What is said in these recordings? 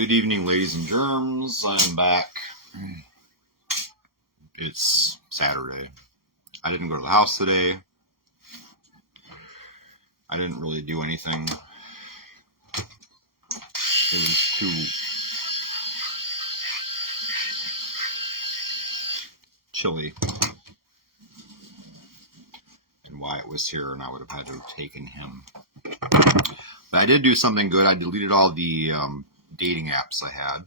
Good evening, ladies and germs. I am back. It's Saturday. I didn't go to the house today. I didn't really do anything. It was too chilly. And Wyatt was here, and I would have had to have taken him. But I did do something good. I deleted all the dating apps I had.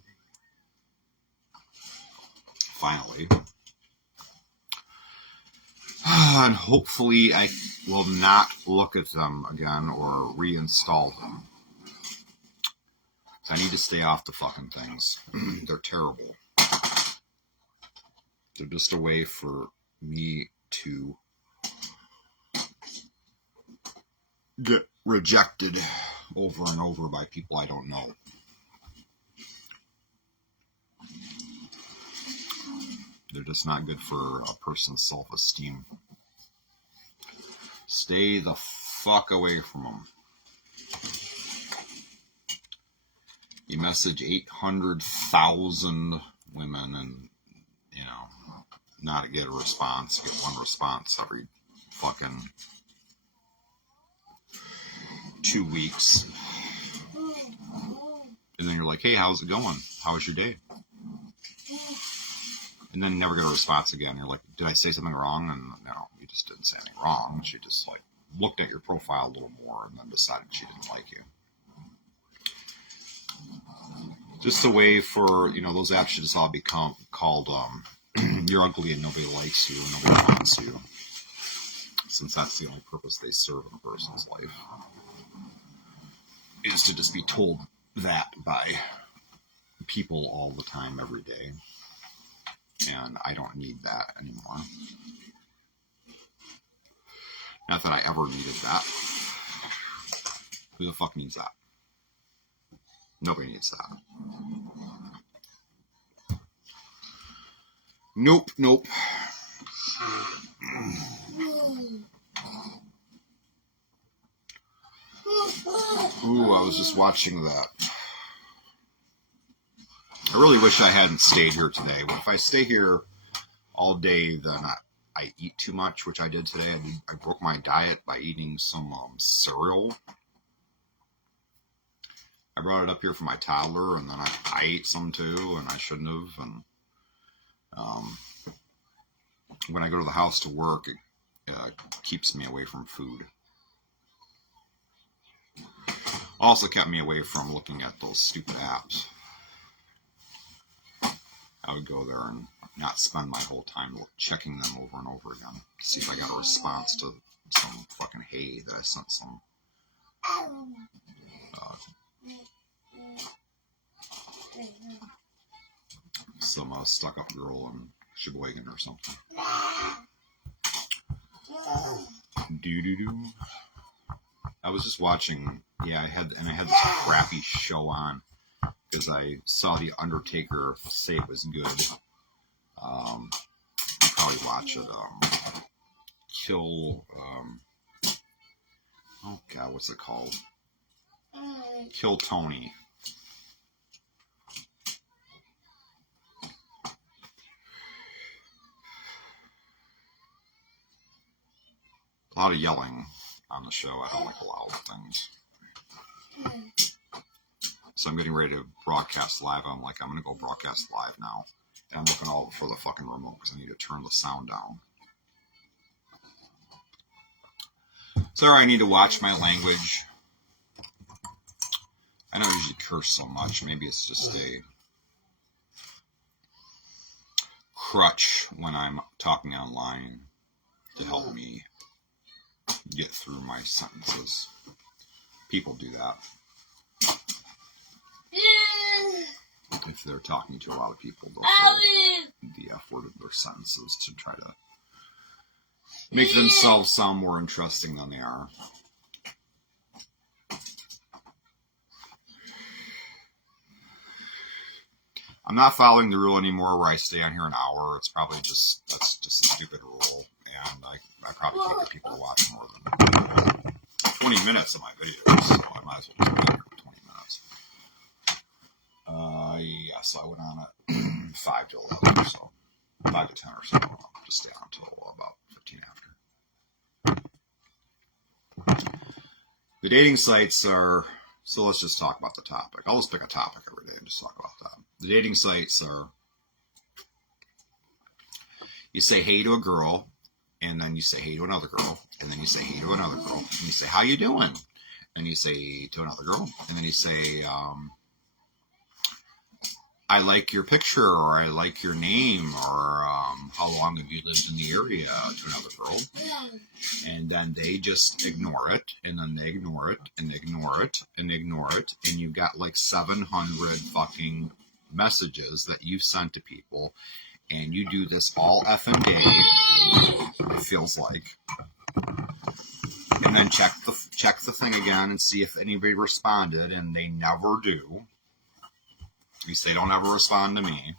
Finally. And hopefully I will not look at them again or reinstall them. I need to stay off the fucking things. They're terrible. They're just a way for me to get rejected over and over by people I don't know. They're just not good for a person's self-esteem. Stay the fuck away from them. You message 800,000 women and, not get a response. Get one response every fucking 2 weeks. And then you're like, hey, how's it going? How was your day? And then never get a response again. You're like, did I say something wrong? And no, you just didn't say anything wrong. She just looked at your profile a little more and then decided she didn't like you. Just a way for, those apps should just all become called, you're ugly and nobody likes you, nobody wants you. Since that's the only purpose they serve in a person's life. Is to just be told that by people all the time, every day. And I don't need that anymore. Not that I ever needed that. Who the fuck needs that? Nobody needs that. Nope. Ooh, I was just watching that. I really wish I hadn't stayed here today. But if I stay here all day, then I eat too much, which I did today. I broke my diet by eating some cereal. I brought it up here for my toddler, and then I ate some too, and I shouldn't have. And when I go to the house to work, it keeps me away from food. Also kept me away from looking at those stupid apps. I would go there and not spend my whole time checking them over and over again to see if I got a response to some fucking hey that I sent some stuck up girl in Sheboygan or something. Doo-doo-doo. I was just watching, I had this crappy show on because I saw The Undertaker say it was good. I'll probably watch it. Oh God, what's it called? Kill Tony. A lot of yelling on the show. I don't like loud things. So I'm getting ready to broadcast live. I'm going to go broadcast live now. And I'm looking all for the fucking remote because I need to turn the sound down. Sorry, I need to watch my language. I don't usually curse so much. Maybe it's just a crutch when I'm talking online to help me get through my sentences. People do that. If they're talking to a lot of people, they'll say the F word of their sentences to try to make themselves sound more interesting than they are. I'm not following the rule anymore where I stay on here an hour. It's probably that's just a stupid rule. And I probably can't get people to watch more than 20 minutes of my videos. So I might as well keep it here for 20 minutes. so I went on at 5 to 11 or so. 5 to 10 or so. I'll just stay on until about 15 after. The dating sites are, so let's just talk about the topic. I'll just pick a topic every day and just talk about that. The dating sites are, you say hey to a girl, and then you say hey to another girl, and then you say hey to another girl, and you say, how you doing? And you say to another girl, and then you say, I like your picture, or I like your name, or how long have you lived in the area, to another girl. And then they just ignore it, and then they ignore it, and ignore it, and ignore it, and you've got like 700 fucking messages that you've sent to people, and you do this all effing day, it feels like. And then check the thing again and see if anybody responded, and they never do. At least they don't ever respond to me.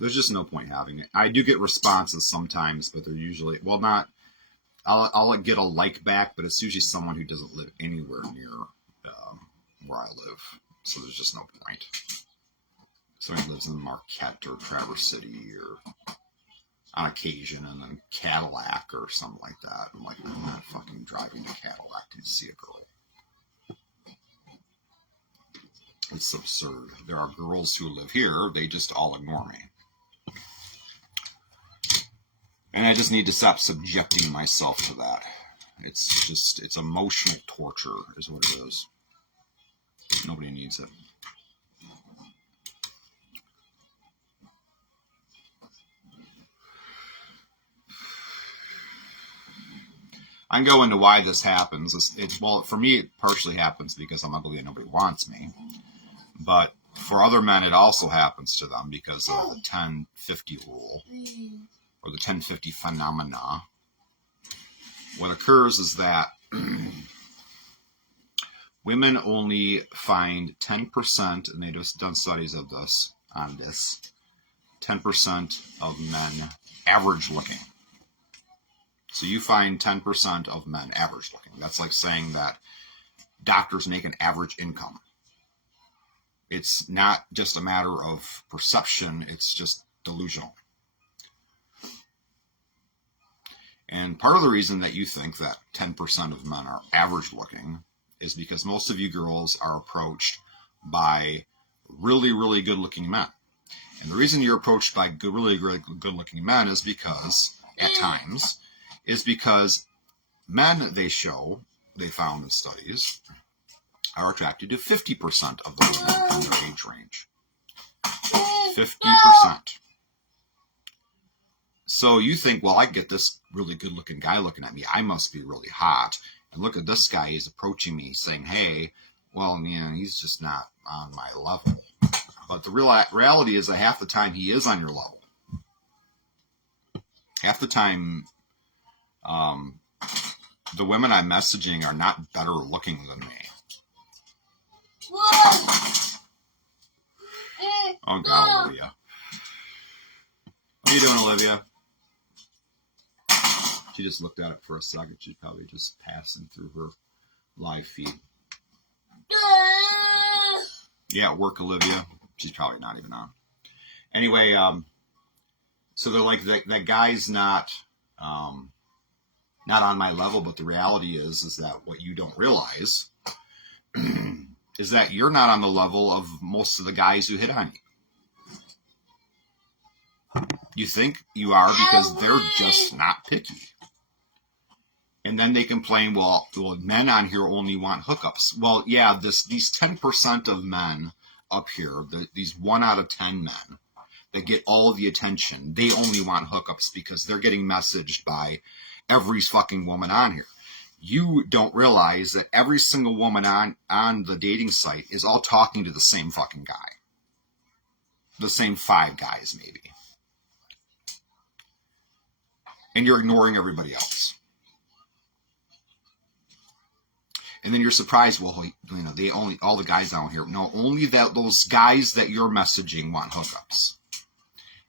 There's just no point having it. I do get responses sometimes, but they're usually, well, not, I'll get a like back, but it's usually someone who doesn't live anywhere near where I live. So there's just no point. Someone lives in Marquette or Traverse City or on occasion, and then Cadillac or something like that. I'm like, I'm not fucking driving to Cadillac to see a girl. It's absurd. There are girls who live here, they just all ignore me. And I just need to stop subjecting myself to that. It's emotional torture is what it is. Nobody needs it. I can go into why this happens. Well, for me, it partially happens because I'm ugly and nobody wants me. But for other men, it also happens to them because of the 10-50 rule, or the 10-50 phenomena. What occurs is that women only find 10%, and they've just done studies of this, on this, 10% of men average looking. So you find 10% of men average looking. That's like saying that doctors make an average income. It's not just a matter of perception, it's just delusional. And part of the reason that you think that 10% of men are average looking is because most of you girls are approached by really, really good looking men. And the reason you're approached by really, really good looking men is because, at times, men, they found in studies, are attracted to 50% of the women in their age range. 50%. So you think, well, I get this really good-looking guy looking at me. I must be really hot. And look at this guy. He's approaching me saying, hey, well, man, he's just not on my level. But the reality is that half the time he is on your level. Half the time, the women I'm messaging are not better looking than me. Oh, God, Olivia. What are you doing, Olivia? She just looked at it for a second. She's probably just passing through her live feed. Yeah, work, Olivia. She's probably not even on. Anyway, so they're like, that guy's not on my level, but the reality is that what you don't realize is that you're not on the level of most of the guys who hit on you. You think you are because they're just not picky. And then they complain, well, men on here only want hookups. Well, yeah, these 10% of men up here, these 1 out of 10 men that get all the attention, they only want hookups because they're getting messaged by every fucking woman on here. You don't realize that every single woman on the dating site is all talking to the same fucking guy. The same 5 guys, maybe. And you're ignoring everybody else. And then you're surprised, well, you know, all the guys down here, no, only those guys that you're messaging want hookups.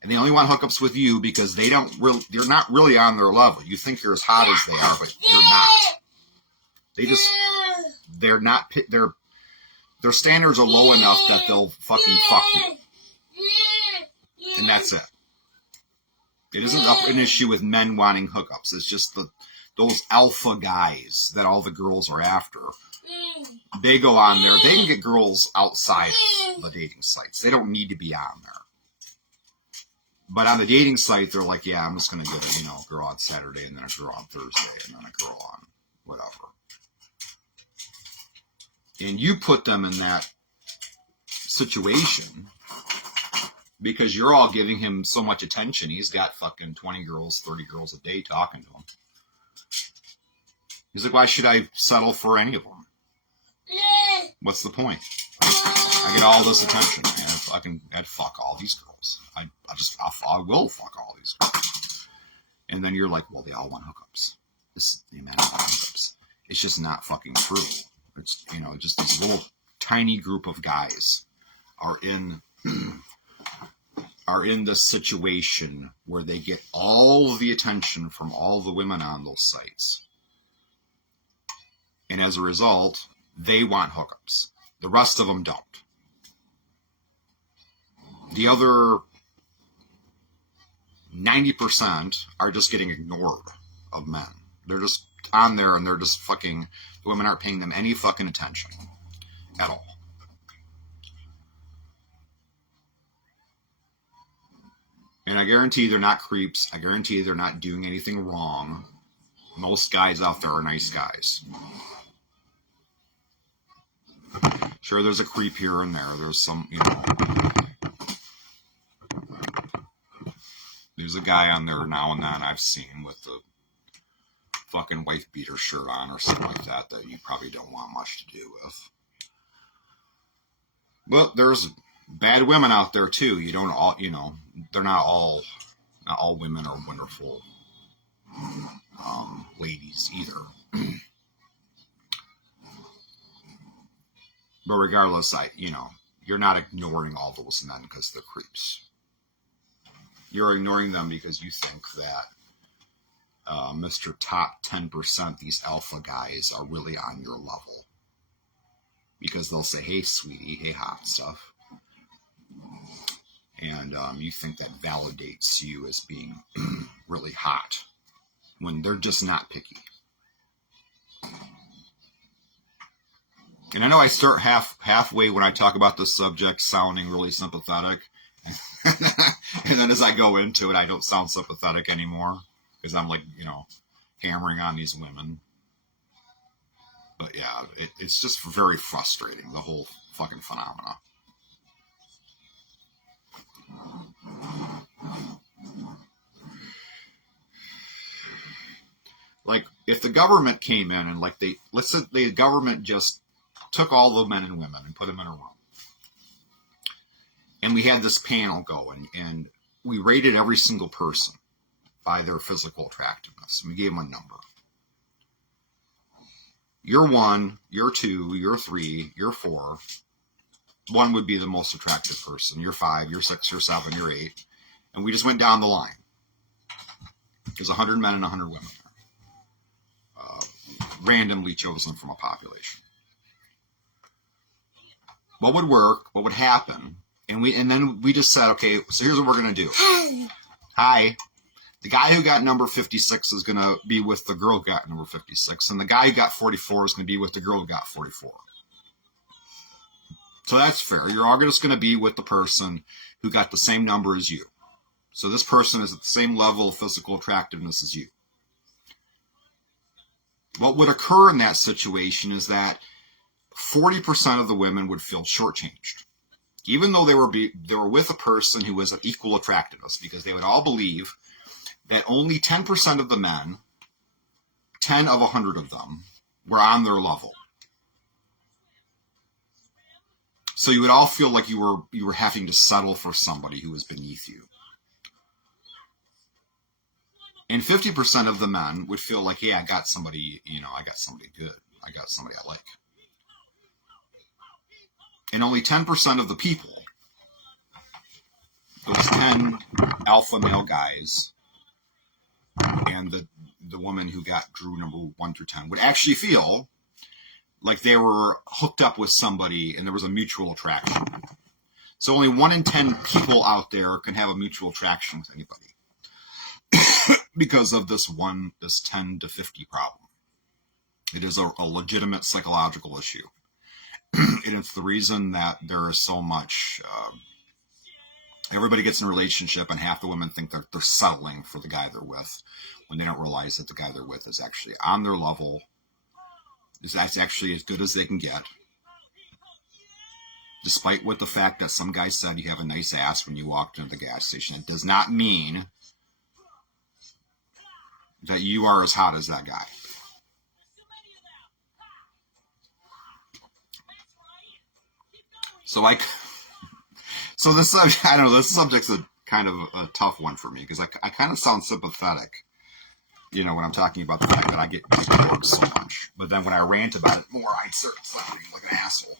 And they only want hookups with you because they're not really on their level. You think you're as hot as they are, but you're not. they're not, their standards are low enough that they'll fucking fuck you. And that's it. It isn't an issue with men wanting hookups. It's just those alpha guys that all the girls are after. They go on there. They can get girls outside of the dating sites. They don't need to be on there. But on the dating site, they're like, yeah, I'm just going to get a girl on Saturday and then a girl on Thursday and then a girl on whatever. And you put them in that situation because you're all giving him so much attention. He's got fucking 20 girls, 30 girls a day talking to him. He's like, why should I settle for any of them? What's the point? I get all this attention, man. I'd fuck all these girls. I will fuck all these girls. And then you're like, well, they all want hookups. The men all want hookups. It's just not fucking true. It's, just this little tiny group of guys are in this situation where they get all of the attention from all the women on those sites. And as a result, they want hookups. The rest of them don't. The other 90% are just getting ignored of men. They're just on there and they're just fucking, the women aren't paying them any fucking attention at all. And I guarantee they're not creeps. I guarantee they're not doing anything wrong. Most guys out there are nice guys. Sure, there's a creep here and there. There's some, there's a guy on there now and then I've seen with the fucking wife beater shirt on or something like that you probably don't want much to do with. But there's bad women out there too. You don't all, they're not all women are wonderful ladies either. But regardless, you're not ignoring all those men because they're creeps. You're ignoring them because you think that Mr. Top 10%, these alpha guys, are really on your level. Because they'll say, hey, sweetie, hey, hot stuff. And you think that validates you as being really hot when they're just not picky. And I know I start halfway when I talk about this subject sounding really sympathetic. And then as I go into it, I don't sound sympathetic anymore. Because I'm like, hammering on these women. But yeah, it's just very frustrating, the whole fucking phenomena. Like, if the government came in and let's say the government just took all the men and women and put them in a room. And we had this panel going, and we rated every single person by their physical attractiveness. And we gave them a number. You're 1, you're 2, you're 3, you're 4. 1 would be the most attractive person. You're 5, you're 6, you're 7, you're 8. And we just went down the line. There's 100 men and 100 women there. Randomly chosen from a population. What would work? What would happen? And then we just said, okay, so here's what we're going to do. Hi. The guy who got number 56 is going to be with the girl who got number 56. And the guy who got 44 is going to be with the girl who got 44. So that's fair. You're all just going to be with the person who got the same number as you. So this person is at the same level of physical attractiveness as you. What would occur in that situation is that 40% of the women would feel shortchanged. Even though they were with a person who was of equal attractiveness, because they would all believe that only 10% of the men, 10 of 100 of them, were on their level. So you would all feel like you were having to settle for somebody who was beneath you. And 50% of the men would feel like, yeah, I got somebody good. I got somebody I like. And only 10% of the people, those 10 alpha male guys, and the woman who drew number 1 through 10, would actually feel like they were hooked up with somebody and there was a mutual attraction. So only 1 in 10 people out there can have a mutual attraction with anybody because of this 10 to 50 problem. It is a legitimate psychological issue. And it's the reason that there is so much, everybody gets in a relationship and half the women think they're settling for the guy they're with when they don't realize that the guy they're with is actually on their level, that's actually as good as they can get. Despite what the fact that some guy said you have a nice ass when you walked into the gas station, it does not mean that you are as hot as that guy. So this, I don't know, this subject's a kind of a tough one for me because I kind of sound sympathetic, you know, when I'm talking about the fact that I get ignored so much. But then when I rant about it more, I start sounding like an asshole.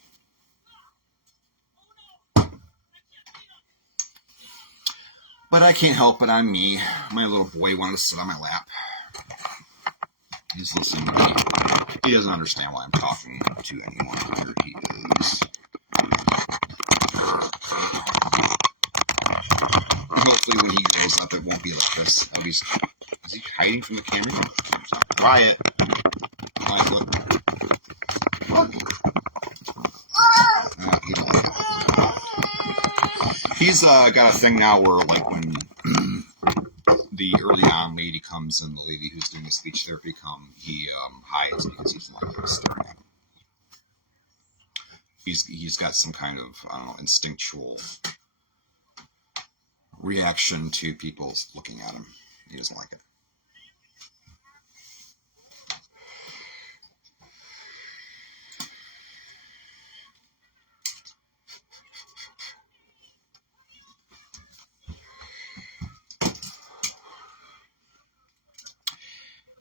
But I can't help it. I'm me. My little boy wanted to sit on my lap. He's listening to me. He doesn't understand why I'm talking to anyone. Here he is. Hopefully when he grows up, it won't be like this. Oh, is he hiding from the camera? Quiet. Quiet, look. He don't like it. He's got a thing now where, like, when the early on lady comes and the lady who's doing the speech therapy he hides because he doesn't like them staring at him. He's got some kind of, I don't know, instinctual reaction to people looking at him. He doesn't like it.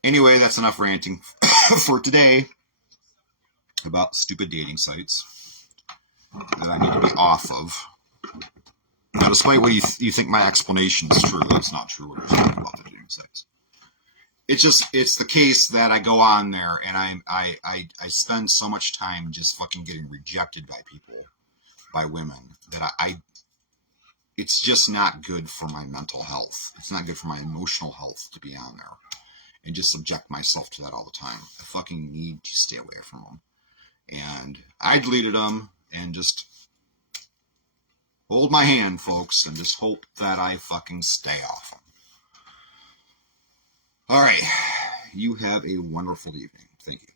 Anyway, that's enough ranting for today about stupid dating sites that I need to be off of. Now, despite what you think my explanation is true, that's not true what I'm talking about the dating sites. It's the case that I go on there and I spend so much time just fucking getting rejected by people, by women, that it's just not good for my mental health. It's not good for my emotional health to be on there and just subject myself to that all the time. I fucking need to stay away from them. And I deleted them and just hold my hand, folks, and just hope that I fucking stay off them. All right. You have a wonderful evening. Thank you.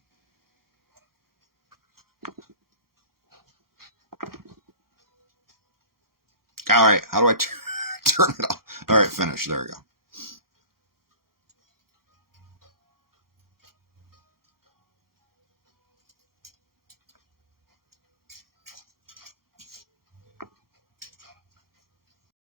All right. How do I turn it off? All right, finish. There we go.